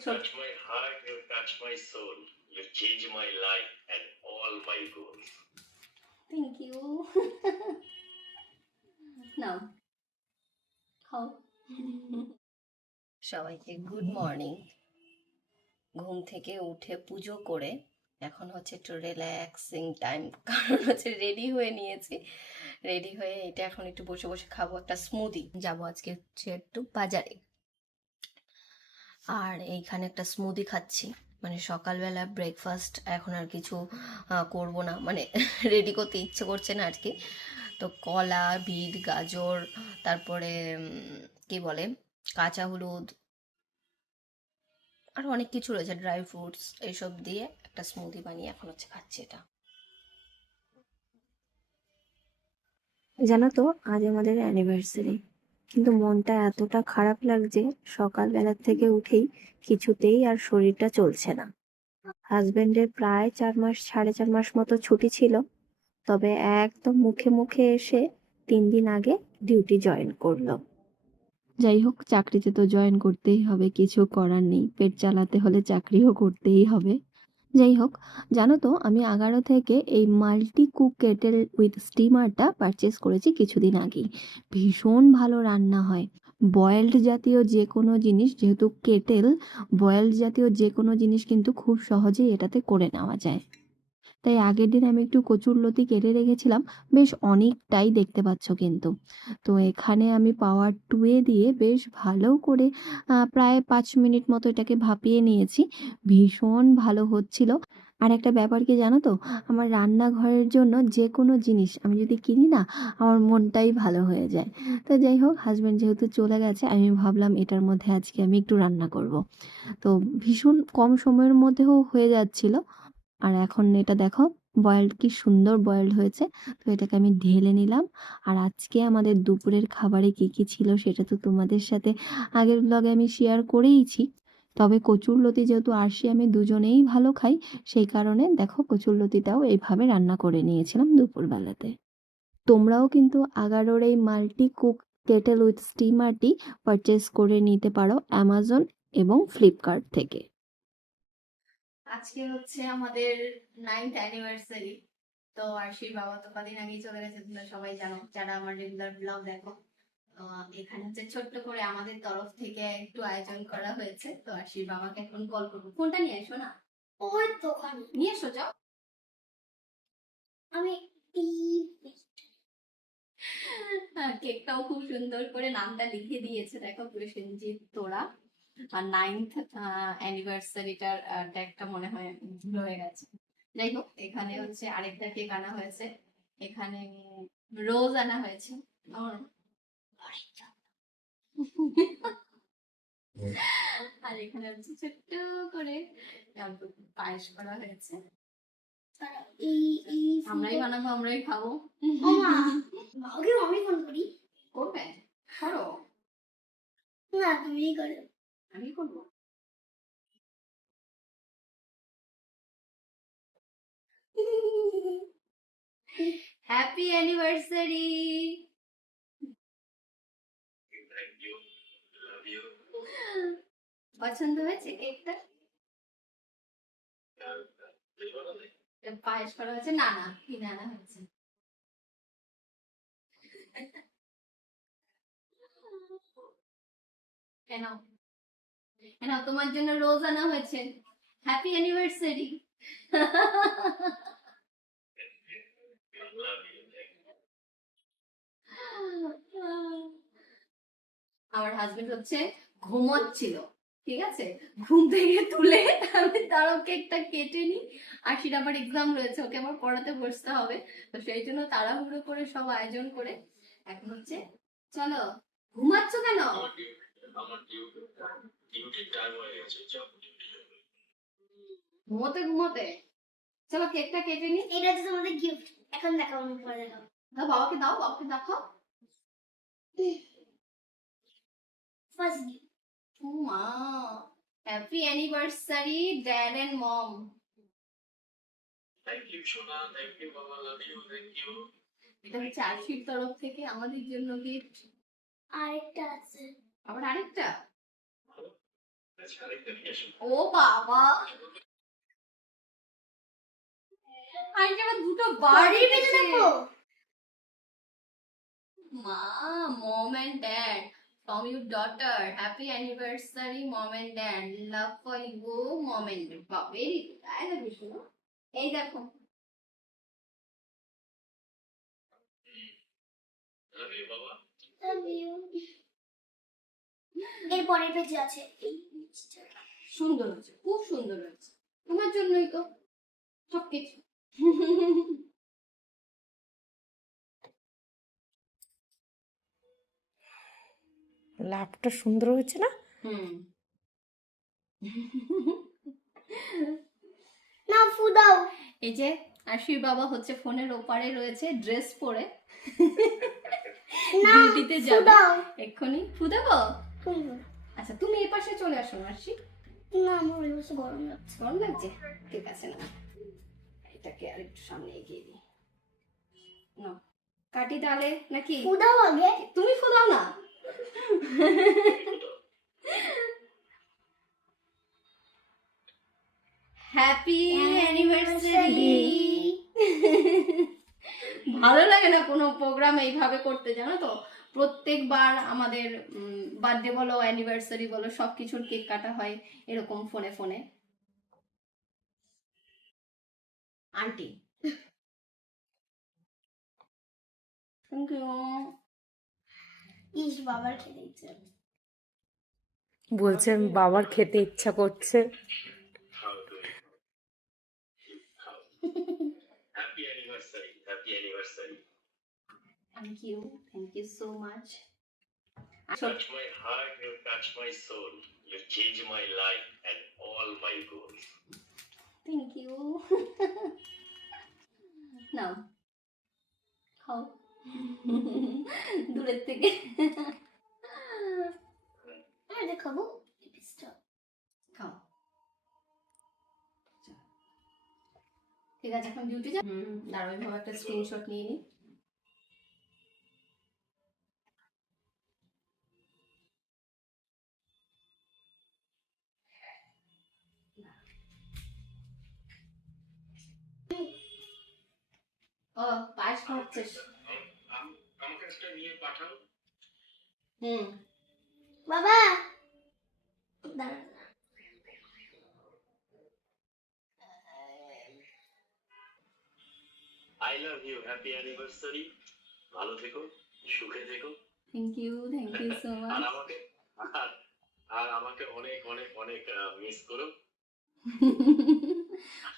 touch my heart, you touch my soul. You change my life and all my goals. Thank you. Now, how? সবাইকে good morning. ঘুম থেকে উঠে পুজো করে এখন হচ্ছে একটু রিল্যাক্সিং টাইম, কারণ হচ্ছে রেডি হয়ে নিয়েছি। রেডি হয়ে এটা এখন একটু বসে বসে খাবো একটা স্মুদি। যাবো আজকে হচ্ছে একটু বাজারে, আর এইখানে একটা স্মুদি খাচ্ছি। মানে সকালবেলা ব্রেকফাস্ট এখন আর কিছু করব না, মানে রেডি করতে ইচ্ছে করছে না আর কি। তো কলা, বিট, গাজর, তারপরে কি বলে কাঁচা হলুদ, আর অনেক কিছু রয়েছে, ড্রাই ফ্রুটস, এইসব দিয়ে একটা স্মুদি বানিয়ে এখন হচ্ছে খাচ্ছি এটা। জানো তো আজ আমাদের অ্যানিভার্সারি, কিন্তু মনটা এতটা খারাপ লাগছে, সকালবেলা থেকে উঠেই কিছুতেই আর শরীরটা চলছে না। হাজবেন্ডের প্রায় 4 মাস 4.5 মাস মতো ছুটি ছিল, তবে একদম মুখে মুখে এসে 3 দিন আগে ডিউটি জয়েন করলো। যাই হোক, চাকরিতে তো জয়েন করতেই হবে, কিছু করার নেই, পেট চালাতে হলে চাকরিও করতেই হবে। যাই হোক, জানো তো আমি 11 থেকে এই মাল্টি কুক কেটেল উইথ স্টিমারটা পারচেস করেছি কিছুদিন আগেই। ভীষণ ভালো রান্না হয়। বয়েলড জাতীয় যে কোনো জিনিস, যেহেতু কেটেল, বয়েলড জাতীয় যে কোনো জিনিস কিন্তু খুব সহজেই এটাতে করে নেওয়া যায়। তাই আগের দিন আমি একটু কচুরলতি কেটে রেখেছিলাম, বেশ অনেকটাই দেখতে পাচ্ছ কিন্তু। তো এখানে আমি পাওয়ার টুয়ে দিয়ে বেশ ভালো করে প্রায় 5 মিনিট মতো এটাকে ভাপিয়ে নিয়েছি। ভীষণ ভালো হচ্ছিল। আর একটা ব্যাপার কি জানো তো, আমার রান্নাঘরের জন্য যে কোনো জিনিস আমি যদি কিনি না, আমার মনটাই ভালো হয়ে যায়। তো যাই হোক, হাজব্যান্ড যেহেতু চলে গেছে, আমি ভাবলাম এটার মধ্যে আজকে আমি একটু রান্না করব। তো ভীষণ কম সময়ের মধ্যেও হয়ে যাচ্ছিল। আর এখন এটা দেখো, বয়েলড কি সুন্দর বয়েলড হয়েছে। তো এটাকে আমি ঢেলে নিলাম। আর আজকে আমাদের দুপুরের খাবারে কি কি ছিল সেটা তো তোমাদের সাথে আগের ব্লগে আমি শেয়ার করেইছি। তবে কচুরলতি যেহেতু আরশি আমি দুজনেই ভালো খাই, সেই কারণে দেখো কচুরলতিটাও এইভাবে রান্না করে নিয়েছিলাম দুপুরবেলাতে। তোমরাও কিন্তু আগারোর এই মাল্টি কুক কেটেল উইথ স্টিমারটি পারচেস করে নিতে পারো অ্যামাজন এবং ফ্লিপকার্ট থেকে। আজকে হচ্ছে আমাদের 9th অ্যানিভার্সারি। তো আরশির বাবা তো কদিন আগেই চলে গেছে, তোমরা সবাই জানো যারা আমার রেগুলার ব্লগ দেখো। এখানে হচ্ছে ছোট্ট করে আমাদের তরফ থেকে একটু আয়োজন করা হয়েছে। তো আরশির বাবাকে এখন কল করবো, ফোনটা নিয়ে এসো না, ওই দোকানে নিয়ে এসো, যাও। আমি কেকটাও খুব সুন্দর করে নামটা লিখে দিয়েছে, দেখো প্রসেনজিৎ তোরা। আর 9th অ্যানিভার্সারিটার ট্যাগটা মনে হয় ভুল হয়ে গেছে। যাই হোক, এখানে হচ্ছে আরেকটা কেক আনা হয়েছে, এখানে রোজ আনা হয়েছে। আর এখানে হচ্ছে ছোট্ট করে পায়েস করা হয়েছে। আমরাই বানাবো, আমরাই খাবো। ওকে আমি ফোন করি, করবে, করো না, তুমি করো, আমি করবো। Happy anniversary. পছন্দ হয়েছে কেকটা? পায়েস করা হয়েছে, না না কিনে আনা হয়েছে। কেন কেন তোমার জন্য রোজ আনা হয়েছে। Happy anniversary. আমার হাজবেন্ড হচ্ছে ঘুমোচ্ছিল, ঠিক আছে, ঘুম থেকে তুলে আমি তারও কেকটা কেটে নি। আর সেটা আবার এক্সাম রয়েছে, ওকে আবার পড়াতে বসতে হবে। তো সেই জন্য তাড়াহুড়ো করে সব আয়োজন করে এখন হচ্ছে চলো। ঘুমাচ্ছ কেন? ঘুমোতে ঘুমোতে চলো কেকটা কেটে নি। এটা হচ্ছে তোমাদের গিফট, এখন দেখাও, পরে দেখাও। দাও বাবাকে, দাও বাবাকে দেখাও। First gift. ও মা, happy anniversary dad and mom. Thank you সোনা, থ্যাংক ইউ বাবা, লাভ ইউ, থ্যাংক ইউ। এটা হচ্ছে আরশির তরফ থেকে আমাদের জন্য গিফট। আরেকটা আছে। আবার আরেকটা? ও বাবা, আজকে আমার দুটো বাড়ি দেখো। মা, mom and dad, from your daughter, happy anniversary, mom and dad, love for you, mom and dad. Wow, very good. I love you, শোনো। এই দেখো, এর পরের পেজে আছে। সুন্দর হয়েছে, খুব সুন্দর হয়েছে, তোমার জন্যই তো সবকিছু। লাভটা সুন্দর হয়েছে না? হুম। না ফু দাও। এই যে আশির বাবা হচ্ছে ফোনের ওপারে রয়েছে ড্রেস পরে, না ডিউটিতে ফু যাবে দাও। এক্ষুনি। ফু দেবো? ফু দাও। আচ্ছা, তুমি এই পাশে চলে আসো আশি। না আমার ওই বসে গরম লাগছে। গরম লাগছে? ঠিক আছে, না এটাকে আর একটু সামনে এগিয়ে দিই। না কাটি তাহলে নাকি? ফু দাও আগে। তুমি ফু দাও না। Happy anniversary. ভালো লাগে না কোনো প্রোগ্রাম এইভাবে করতে, জানো তো? প্রত্যেকবার আমাদের বার্থডে বলো, অ্যানিভার্সারি বলো, সবকিছুর কেক কাটা হয় এরকম ফোনে ফোনে। Aunty, thank you. ইস বাবার খেতে ইচ্ছে। বলছে বাবার খেতে ইচ্ছা করছে। Happy anniversary, happy anniversary. Thank you so much. Touch my heart, you touch my soul. You change my life and all my goals. Thank you. নাও খাও দূরের থেকে। আর দেখাবো এই পিসটা। খাও। ঠিক আছে, এখন ডিউটি যা। দাঁড়াও, এইভাবে একটা স্ক্রিনশট নিয়ে নিই। ও পায়েস খাচ্ছিস? আমাকে একটা নিয়ে পাঠাও। বাবা দাঁড়া। I love you, happy anniversary. ভালো থেকো, সুখে থেকো। থ্যাংক ইউ সো আর মাচ। আমাকে আর আমাকে অনেক অনেক অনেক মিস করো।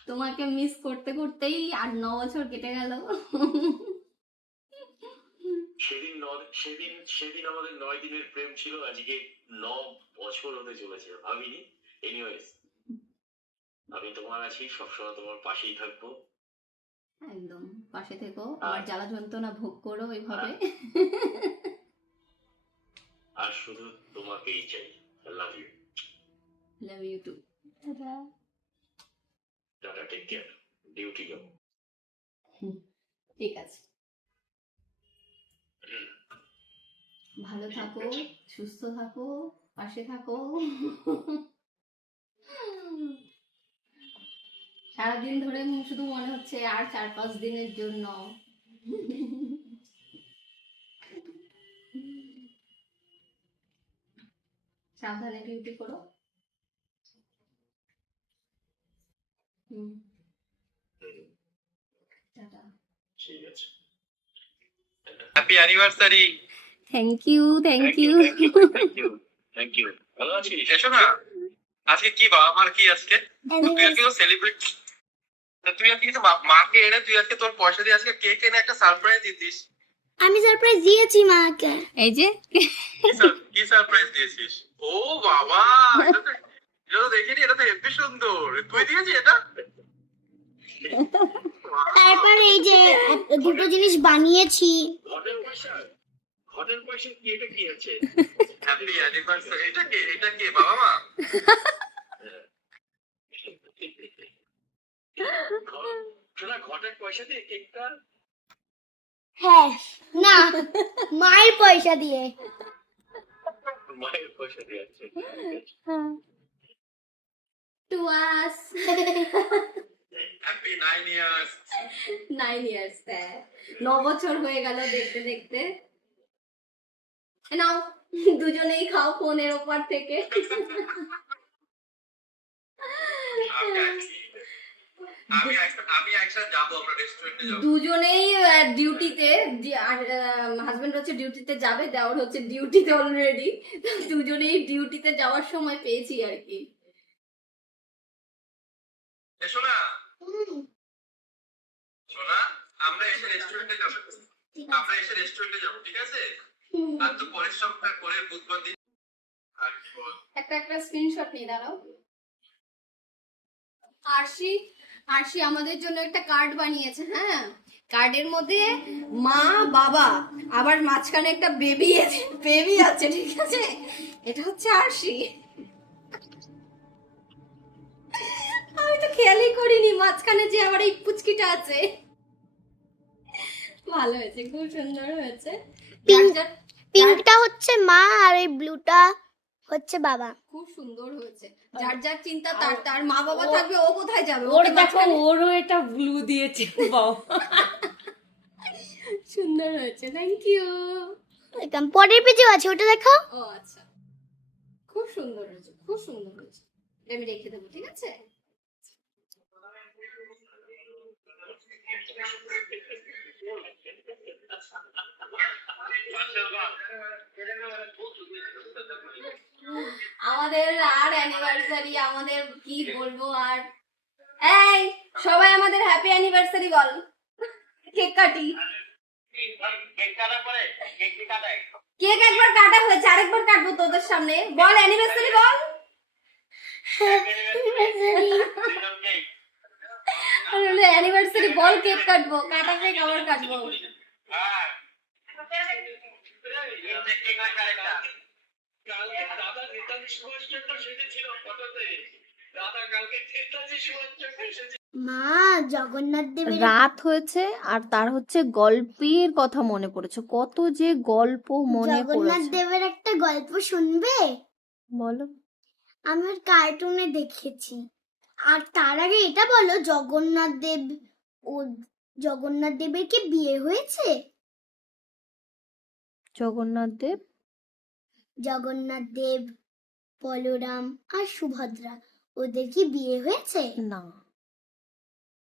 তোমাকে মিস করতে করতেই আর 9 বছর কেটে গেল। সেদিন আমাদের 9 দিনের প্রেম ছিল, আজকে 9 বছর হতে চলেছে। ভাবিনি। এনিওয়েজ, আমি তোমার আছি, সবসময় তোমার পাশেই থাকবো। একদম পাশে থেকো, আমার জ্বালা যন্ত্রণা ভোগ করো এইভাবে। আর শুধু তোমাকেই চাই। Love you. Love you too. Ta-ta. Ta-ta, take care. Duty যাও। ঠিক আছে, ভালো থাকো, সুস্থ থাকো, পাশে থাকো। সারাদিন ধরে শুধু মনে হচ্ছে আর 4-5 দিনের জন্য। সাবধানে ডিউটি করো। টাটা। ঠিক আছে। Happy anniversary. Thank you thank you. ভালো আছিস? এসো না, আজকে কি বাবা মার কি আজকে? তুই আজকে সেলিব্রেট, তুই আজকে কিছু মাকে এনে তুই আজকে তোর পয়সা দিয়ে আজকে কেক এনে একটা সারপ্রাইজ দিতিস। আমি সারপ্রাইজ দিয়েছি মাকে। এই যে কি সারপ্রাইজ দিয়েছিস? ও বাবা, এটা তো দেখিনি, এটা তো হেব্বি সুন্দর। তুই দিয়েছিস এটা? তারপর এই যে দুটো জিনিস বানিয়েছি। ঘটের পয়সা কি, এটা কি আছে? Happy anniversary. এটা কে বাবা মা? তোরা ঘটের পয়সা দিয়ে কেকটা? হ্যাঁ না, মায়ের পয়সা দিয়ে। মায়ের পয়সা দিয়ে আছে। to us. Happy 9 years 9 years 9 বছর হয়ে গেল দেখতে দেখতে। নাও দুজনেই খাও ফোনের ওপর থেকে। আমি একসাথে যাবো, আমরা রেস্টুরেন্টে যাবো। দুজনেই ডিউটিতে, হাজবেন্ড হচ্ছে ডিউটিতে যাবে, দেওয়ার হচ্ছে ডিউটিতে অলরেডি। দুজনেই ডিউটিতে যাওয়ার সময় পেয়েছি আর কি। এসো না সোনা, আমরা এসে রেস্টুরেন্টে যাবো, আমরা এসে রেস্টুরেন্টে যাবো, ঠিক আছে? আর তো পরের সপ্তাহে করে বুধবার দিন। আর কি বল? একটা স্ক্রিনশট নিয়ে দাঁড়াও। আরশি আমাদের জন্য একটা কার্ড বানিয়েছে। হ্যাঁ, কার্ডের মধ্যে মা বাবা আবার মাঝখানে একটা বেবি আছে, ঠিক আছে? এটা হচ্ছে আরশি। আমি তো খেয়ালই করিনি মাঝখানে যে আবার এই পুচকিটা আছে। ভালো হয়েছে, খুব সুন্দর হয়েছে। পিঙ্কটা হচ্ছে মা আর এই ব্লুটা হচ্ছে বাবা। খুব সুন্দর হয়েছে। যার যার চিন্তা তার মা বাবা থাকবে, ও কোথায় যাবে? ওর দেখো, ওরও এটা ব্লু দিয়েছে। বাবা সুন্দর হয়েছে, থ্যাংক ইউ। পরের পেজেও আছে, ওটা দেখো। ও আচ্ছা, খুব সুন্দর হয়েছে, খুব সুন্দর হয়েছে। এটা আমি রেখে দেবো, ঠিক আছে? আমাদের আর অ্যানিভার্সারি, আমাদের কি বলবো আর। এই সবাই আমাদের হ্যাপি অ্যানিভার্সারি বল। কেক কাটি। কেক একবার কাটা হয়েছে, আরেকবার কাটবো তোদের সামনে। বল অ্যানিভার্সারি বল। অ্যানিভার্সারি বল, কেক কাটবো, কাটা কেক আবার কাটবো। কালকে দাদা নেতাজি সুভাষচন্দ্র সেজেছিল ফটোতে। দাদা কালকে নেতাজি সুভাষচন্দ্র সেজেছিল। মা জগন্নাথ দেবের রাত হয়েছে আর তার হচ্ছে গল্পের কথা মনে পড়েছে, কত যে গল্প মনে জগন্নাথ পড়েছে। দেবের একটা গল্প শুনবে? বলো। আমার কার্টুনে দেখেছি। আর তার আগে এটা বলো, জগন্নাথ দেবের কি বিয়ে হয়েছে? জগন্নাথ দেব, বলরাম আর সুভদ্রা, ওদের কি বিয়ে হয়েছে? না,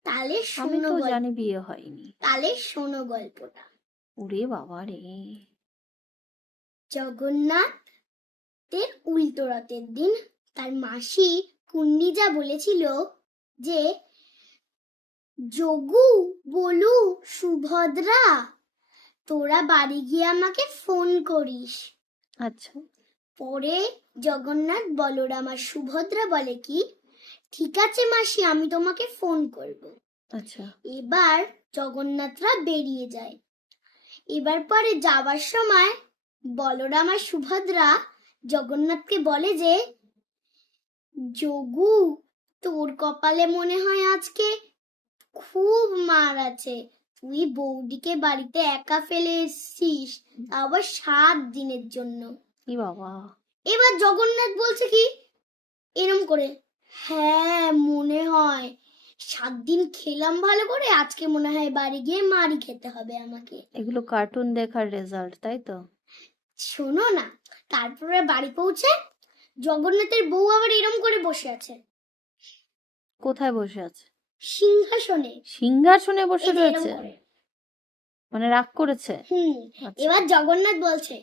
তাহলে আমি শোনো তো জানি বিয়ে হয়নি। তাহলে শোনো গল্পটা। ওরে বাবা রে। জগন্নাথের উল্টো রথের দিন তার মাসি কুন্নিজা বলেছিল যে, যোগু, বলু, সুভদ্রা, তোরা বাড়ি গিয়ে আমাকে ফোন করিস। আচ্ছা। পরে জগন্নাথ, বলরাম আর সুভদ্রা বলে কি, ঠিক আছে মাসি, আমি তোমাকে ফোন করব। আচ্ছা। এবার জগন্নাথরা বেরিয়ে যায়। এবার পরে যাবার সময় বলরাম আর সুভদ্রা জগন্নাথকে বলে যে, যোগু, তোর কপালে মনে হয় আজকে খুব মার আছে, তুই বৌদিকে বাড়িতে একা ফেলে এসছিস, আবার 7 দিনের জন্য। কি বাবা। এবার জগন্নাথ বলছে কি এরম করে, হ্যাঁ মনে হয়, 7 দিন খেলাম ভালো করে, আজকে মনে হয় বাড়ি গিয়ে মারি খেতে হবে আমাকে। এগুলো কার্টুন দেখার রেজাল্ট, তাই তো? শোনো না, তারপরে বাড়ি পৌঁছে জগন্নাথের বউ আবার এরম করে বসে আছে। কোথায় বসে আছে? সিংহাসনে। সিংহাসনে বসে এই যে এরম রয়েছে, করে। মানে রাগ করেছে? আচ্ছা। এবার জগন্নাথ বলছে,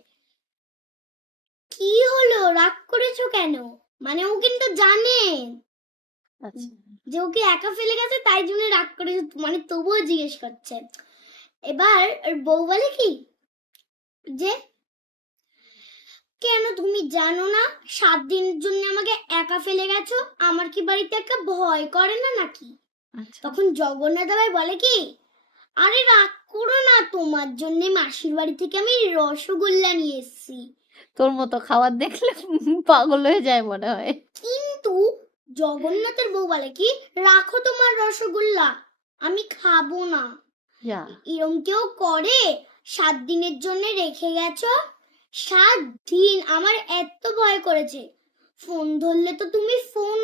কি হলো, রাগ করেছো কেন? মানে ও কিন্তু জানে আচ্ছা। যে ওকে একা ফেলে গেছে, তাই জন্য রাগ করেছে, মানে তবুও জিজ্ঞেস করছে। এবার ওর বউ বলে কি যে, কেন তুমি জানো না 7 দিনের জন্য আমাকে একা ফেলে গেছো, আমার কি বাড়িতে একা ভয় করে না নাকি? আচ্ছা। তখন জগন্নাথ আবার বলে কি, আরে রাগ করো না, তোমার জন্য মাসির বাড়ি থেকে আমি রসগোল্লা নিয়ে এসেছি। তোর মতো খাবার দেখলে পাগল হয়ে যায় মনে হয়। কিন্তু জগন্নাথের বউ বলে কি, রাখো তোমার রসগোল্লা, আমি খাবো না। যা। এরম কেউ করে? 7 দিনের জন্য রেখে গেছো, 7 দিন আমার এত ভয় করেছে, ফোন ধরলে তো তুমি ফোন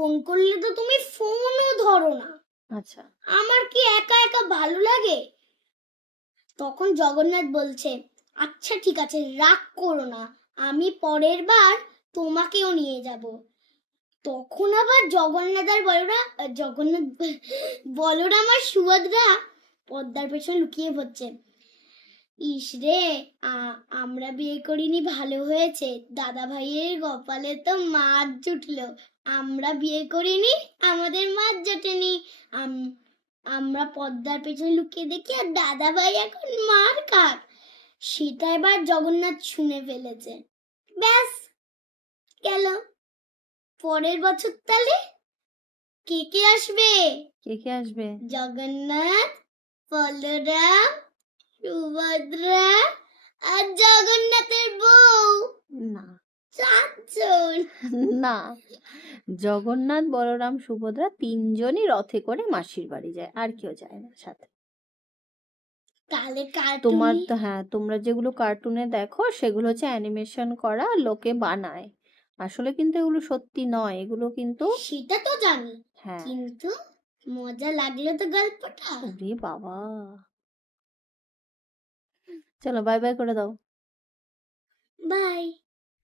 ফোন করলে তো তুমি ফোনও ধরো না। আচ্ছা, আমার কি একা একা ভালো লাগে? তখন জগন্নাথ বলছে, আচ্ছা ঠিক আছে, রাগ করো না, আমি পরের বার তোমাকেও নিয়ে যাব। তখন আবার বলরাম আর সুভদ্রা পদ্মার পেছনে লুকিয়ে পড়ছে। ইস রে, আমরা বিয়ে করিনি, ভালো হয়েছে, দাদা ভাইয়ের কপালে তো মাছ জুটলো। আমরা বিয়ে করিনি, আমাদের মাছ জোটেনি। আমরা পদ্মার পেছনে লুকিয়ে দেখি আর দাদা ভাই এখন মার খাক। সেটা এবার জগন্নাথ শুনে ফেলেছে। ব্যাস, গেল। পরের বছর তাহলে কে কে আসবে? কে কে আসবে? জগন্নাথ, বলরাম, সুভদ্রা আর জগন্নাথের বউ, না 4 জন। না, জগন্নাথ, বলরাম, সুভদ্রা 3 জনই রথে করে মাসির বাড়ি যায়, আর কেউ যায় না সাথে। তাহলে তোমার কার্টুন তো হ্যাঁ, তোমরা যেগুলো কার্টুনে দেখো সেগুলো হচ্ছে অ্যানিমেশন করা, লোকে বানায়। আসলে কিন্তু এগুলো সত্যি নয়, এগুলো কিন্তু সেটা তো জানি, হ্যাঁ। কিন্তু মজা লাগলো তো গল্পটা। ওরে বাবা, চলো বাই বাই করে দাও। বাই।